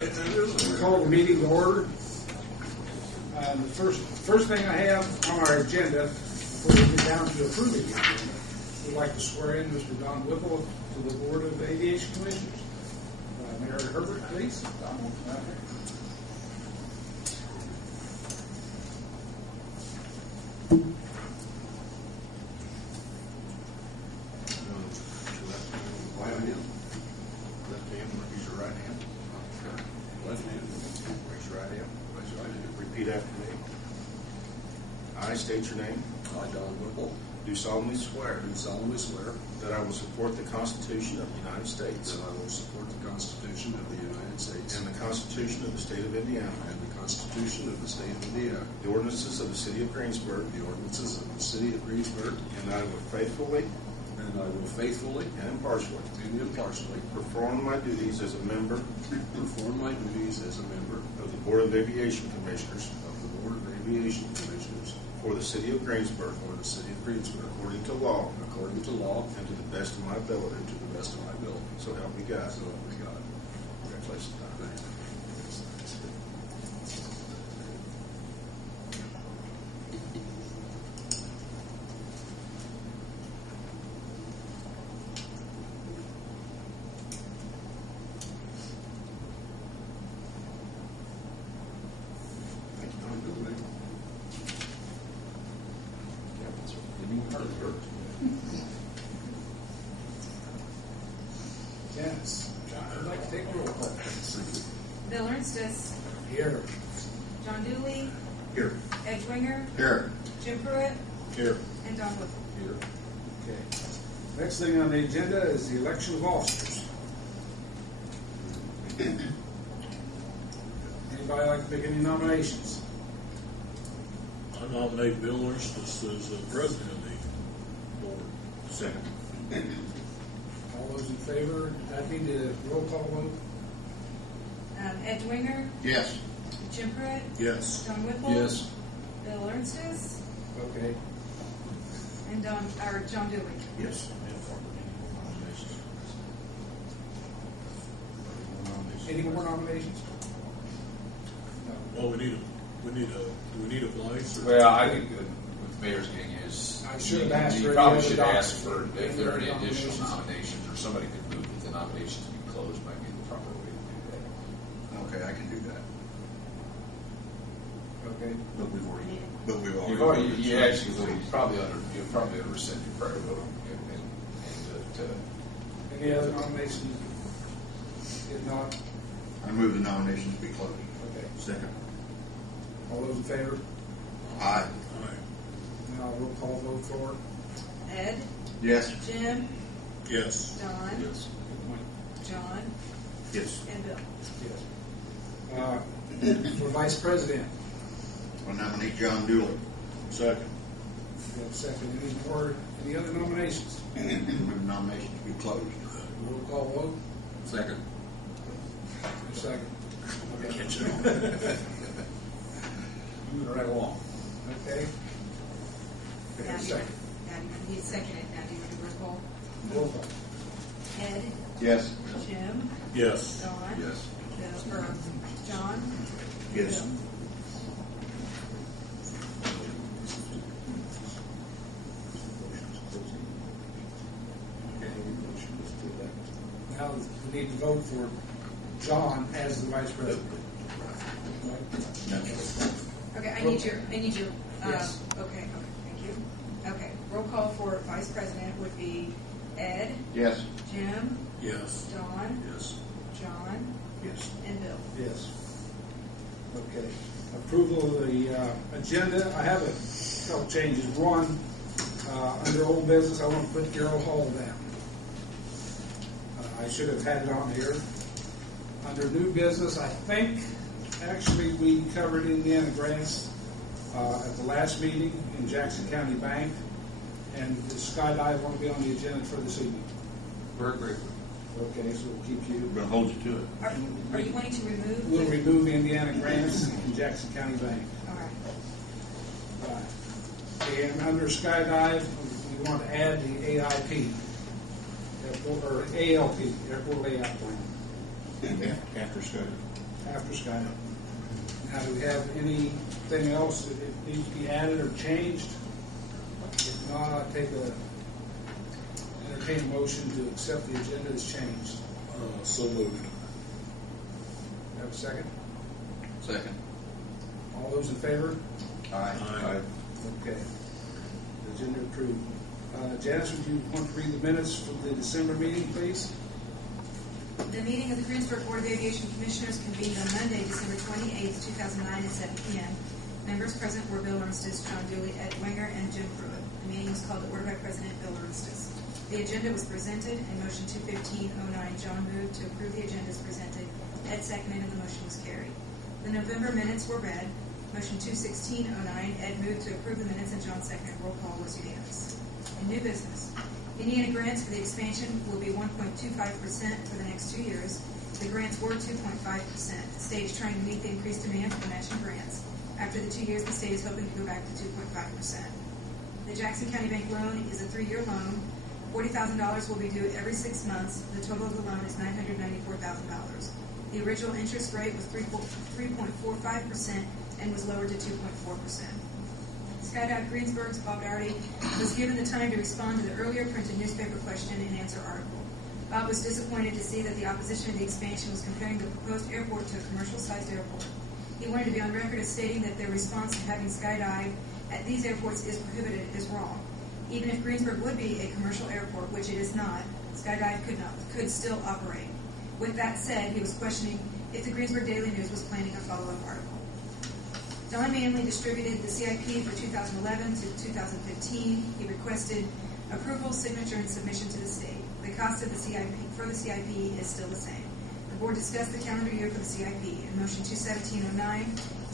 Call the meeting to order. The first thing I have on our agenda, before we get down to approving the agenda, we'd like to swear in Mr. Don Whipple to the Board of Aviation Commissioners. Mayor Herbert, please. Repeat after me. I state your name. I, Don Whipple, Do solemnly swear do solemnly swear that I will support the Constitution of the United States that I will support the Constitution of the United States and the Constitution of the State of Indiana, and the Constitution of the State of Indiana, the ordinances of the City of Greensburg, the ordinances of the City of Greensburg, and that I will faithfully and I will faithfully and impartially and impartially perform my duties as a member perform my duties as a member of the Board of Aviation Commissioners of the Board of Aviation Commissioners for the City of Greensburg, for the City of Greensburg, according to law according to law and to the best of my ability. and to the best of my ability. So help me God. So help me God. Congratulations, Don. Yes. John, I'd like to take a roll call. Bill Ernstis, Here. John Dooley, Here. Ed Winger, Here. Jim Pruitt, Here. and Don Whipple. Here. Okay. Next thing on the agenda is the election of officers. Anybody like to make any nominations? I nominate Bill Ernstis as the president of the board. Second. All those in favor, that need a roll call vote? Ed Winger, Yes. Jim Pruitt, Yes. Don Whipple, Yes. Bill Ernstis, Okay. and John Dooley. Yes. Any more nominations? No. Well, do we need a vice? Or Well, I think what the mayor's getting is, I should have asked for you any probably other should ask docs. for if there are any Any additional nominations? nominations, or somebody could move that the nominations be closed, might be the proper way to do that. Okay, I can do that. Okay. But we've already. You've already, you actually, you probably ought to rescind your prior vote and Any other nominations? If not, I move the nominations be closed. okay. Second. All those in favor? Aye. Now roll call vote for. Ed, Yes. Jim, Yes. Don, Yes. John, Yes. and Bill. Yes. For vice president, I nominate John Dooley. Second. we have a second. Any other nominations? Move nominations be closed. Roll call vote. Second. A second. moving right along. Okay. We Now have a do you- second. He's seconded. Now do you want to roll call? Roll call. Ed, Yes. Jim, Yes. Don, Yes. Bill, John, Yes. Bill. Now we need to vote for John as the vice president. Okay, I need your, Yes. okay, thank you. Okay, roll call for vice president would be Ed, Yes. Jim, Yes. Don, Yes. John, Yes. and Bill. Yes. Okay. Approval of the agenda. I have a couple changes. One, under old business, I want to put Carroll Hall down. I should have had it on here. Under new business, I think, actually, we covered Indiana grants at the last meeting in Jackson County Bank, and the skydive won't be on the agenda for this evening. Very briefly. Okay, so we'll keep you. We're gonna hold you to it. Are you wanting to remove? We'll remove Indiana grants in Jackson County Bank. All right. And under skydive, we want to add the AIP, or ALP, Airport Layout Plan. After study. after Skydive. Now, do we have anything else that needs to be added or changed? If not, I'll entertain a motion to accept the agenda as changed. So moved. Have a second? Second. All those in favor? Aye. Okay. The agenda approved. Janice, would you want to read the minutes from the December meeting, please? The meeting of the Greensburg Board of Aviation Commissioners convened on Monday, December 28th, 2009 at 7 p.m. Members present were Bill Ernstis, John Dooley, Ed Wenger, and Jim Pruitt. The meeting was called to order by President Bill Ernstis. The agenda was presented, and motion 215-09, John moved to approve the agenda as presented. Ed seconded, and the motion was carried. The November minutes were read. Motion 216-09, Ed moved to approve the minutes, and John seconded. Roll call was unanimous. In new business, Indiana grants for the expansion will be 1.25% for the next 2 years. The grants were 2.5%. The state is trying to meet the increased demand for the matching grants. After the 2 years, the state is hoping to go back to 2.5%. The Jackson County Bank loan is a 3-year loan. $40,000 will be due every 6 months. The total of the loan is $994,000. The original interest rate was 3.45% and was lowered to 2.4%. Skydive Greensburg's Bob Doherty was given the time to respond to the earlier printed newspaper question and answer article. Bob was disappointed to see that the opposition to the expansion was comparing the proposed airport to a commercial-sized airport. He wanted to be on record as stating that their response to having Skydive at these airports is prohibited is wrong. Even if Greensburg would be a commercial airport, which it is not, Skydive could still operate. With that said, he was questioning if the Greensburg Daily News was planning a follow-up article. Don Manley distributed the CIP for 2011 to 2015. He requested approval, signature, and submission to the state. The cost of the CIP is still the same. The board discussed the calendar year for the CIP. In motion 217-09,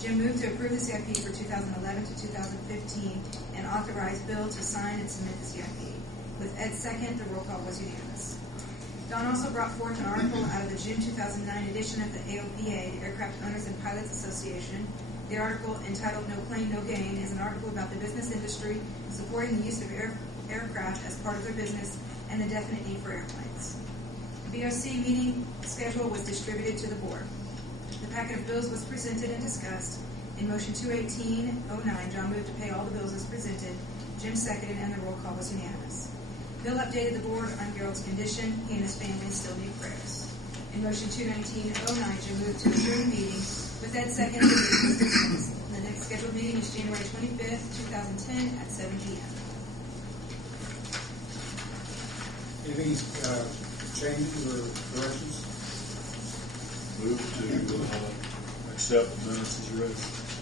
Jim moved to approve the CIP for 2011 to 2015 and authorized Bill to sign and submit the CIP. With Ed's second, the roll call was unanimous. Don also brought forth an article out of the June 2009 edition of the AOPA, the Aircraft Owners and Pilots Association. The article, entitled No Claim, No Gain, is an article about the business industry supporting the use of aircraft as part of their business and the definite need for airplanes. The BOC meeting schedule was distributed to the board. The packet of bills was presented and discussed. In motion 218-09, John moved to pay all the bills as presented. Jim seconded, and the roll call was unanimous. Bill updated the board on Gerald's condition. He and his family still need prayers. In motion 219-09, Jim moved to adjourn the meeting. With that second, the next scheduled meeting is January 25th, 2010 at 7 p.m. Any changes or corrections? Move to accept the minutes as read. Do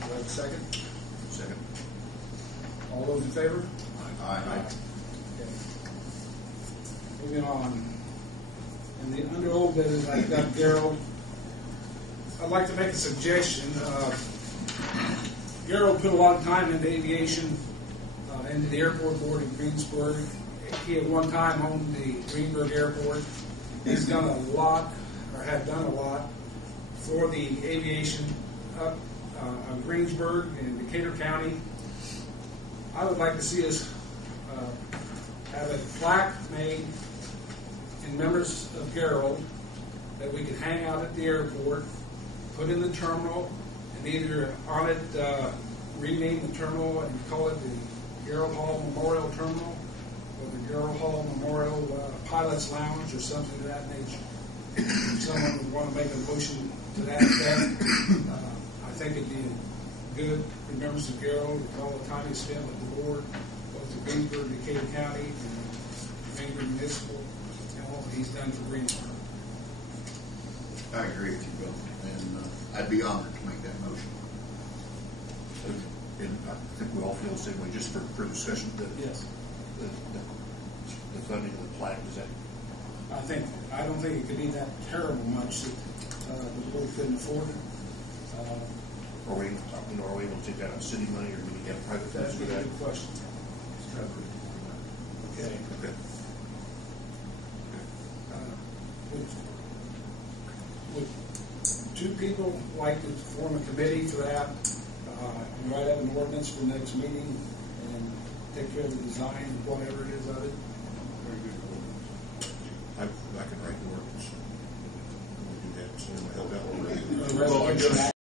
I have a second? Second. All those in favor? Aye. Okay. Moving on. In the under old business, I've got Gerald. I'd like to make a suggestion. Gerald put a lot of time into aviation, into the airport board in Greensburg. He at one time owned the Greenburg Airport. He's done a lot, or had done a lot, for the aviation up of Greensburg and Decatur County. I would like to see us have a plaque made in members of Gerald that we could hang out at the airport, put in the terminal, and either on it rename the terminal and call it the Gerald Hall Memorial Terminal or the Gerald Hall Memorial Pilots Lounge or something of that nature. If someone would want to make a motion to that effect, I think it'd be good for members of Gerald with all the time he spent with the board, both the Greensburg, Decatur County, and Greensburg Municipal, and all that he's done for Greensburg. I agree with you, Bill, and I'd be honored to make that motion. And I think we all feel the same way, just for discussion, Yes. the funding of the plaque, is that? I don't think it could be that terrible much that the board couldn't afford it. Are we able to take that out of city money, or do we have private That's funds a for that? good question. Okay. Okay. Would two people like to form a committee for that, and write up an ordinance for the next meeting and take care of the design, whatever it is of it? Very good. I can write the ordinance. We'll do that, so we'll help out. the Well, I resolution guess